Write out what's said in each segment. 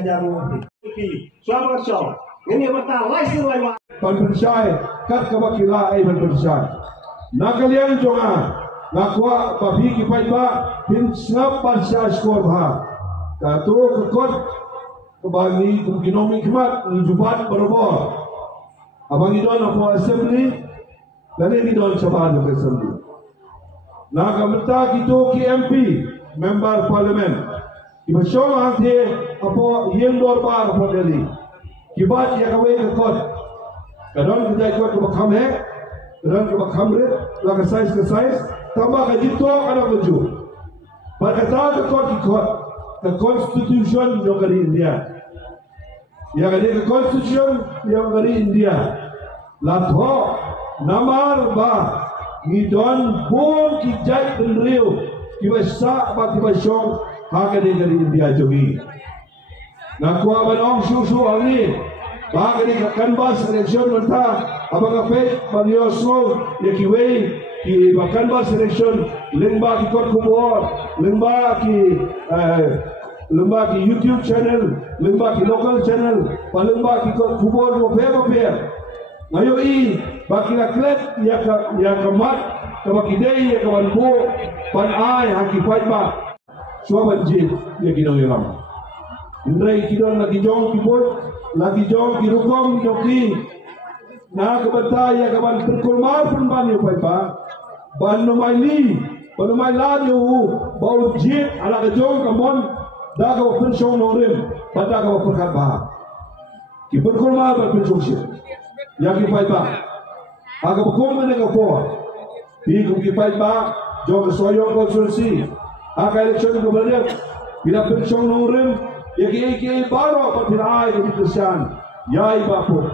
kajaru selamat sore ini berta lain lain pan percaya kat kabakila ai pan percaya nakalian jonga nakwa papi ki pai ba pin snap pan sia skor ba ka to ke kot kebagi ekonomi khmat ni jubat berobor abang idon apa assembly dan ini idon sabah ke assembly naga menta kito ki MP member parliament iba syong ante apa yen dorbar apa dali kibat ya kawe ke kot kadon kita ikut ke bakam he kadon ke bakam re la ke size tambah ke jito ada keju berkata ke kot ikut ke constitution yang dari India ya ke constitution yang dari India latho namar ba ngidon bon ki jai penriu kiba sa ba kiba syong hakade dari India jogi nakwa banong susu ani bagani kanbas election menta abaga pe baniosmo yakiwe ki kanbas election lengba ki kot kubor lengba ki YouTube channel lengba ki local channel palengba ki kot kubor mo pe ngayo i baki laklet ya kamat kabakidei ya kawanbo pan ai hakifai ba suaban jid ya kinong yalam Indrai kidon lagi jong kibot lagi jong kirukom joki na kabata ya kaban perkulmar pun ban yo pai pa ban no mai la yo bau jid ala ka jong kamon da ka pun shong no rim pada ka perkat ba ki perkulmar ban pun shong ya ki pai pa aga bukom ne ka po pi ku ki pai pa jong soyo konsulsi aga election ko balik bila pun shong no rim Yaki baru perpirai di Kristen, yai bapu.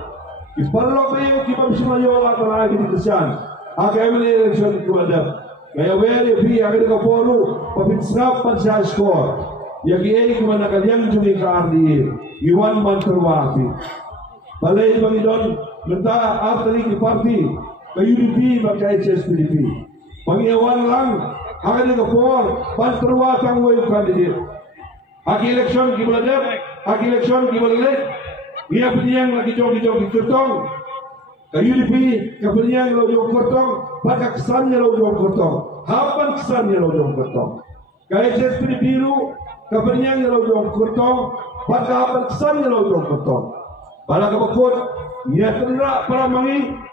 Ispallo bayu kita bersama yola perai di Kristen. Akan election kepada. Gaya weri pi akan kaporu, papit snap panca skor. Yaki kemana kalian cumi kardi, Iwan Manterwati. Balai bangidon minta arteri di parti, ke UDP bagai HSPDP. Bangiawan lang akan kapor, Manterwatang wayu kandidat. Haki election ki boleh dia penyang lagi jong kertong ke UDP ke penyang lo jong kertong pada kesannya lo jong kertong hapan kesannya lo jong kertong ke HSPD biru ke penyang lo jong kertong pada hapan kesannya lo jong kertong pada kebakut ia terak para mangi